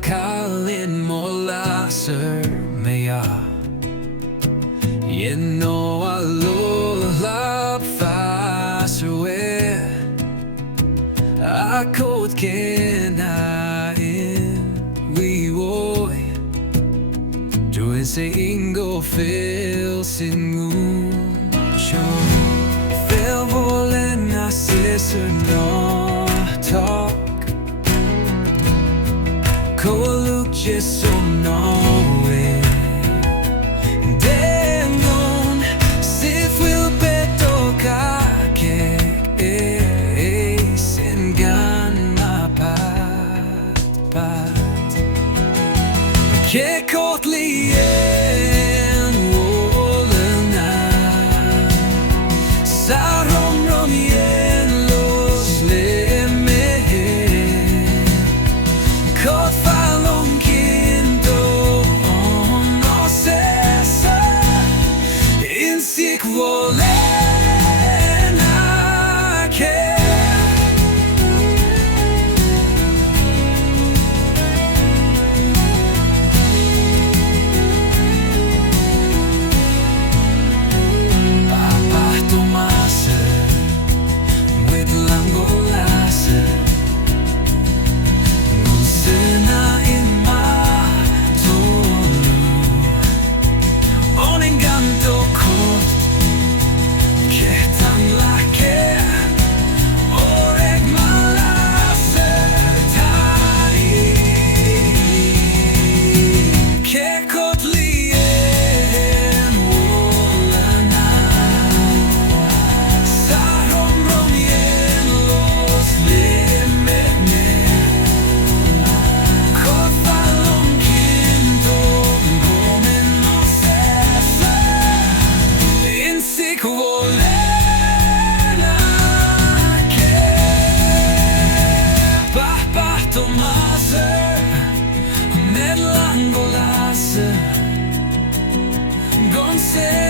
kalin mola sörmaya Yeno alola faswe Akot kenain we woy Joy se ingo fel singun Chon fel volen assessor no talk Koluk just so Norway Dengon Sif will beto kake Sengan mapat Kekot lien wolena Sarom romien los leme Kot falong kindo no sesa Insik volena ke Ned langolasse Gonse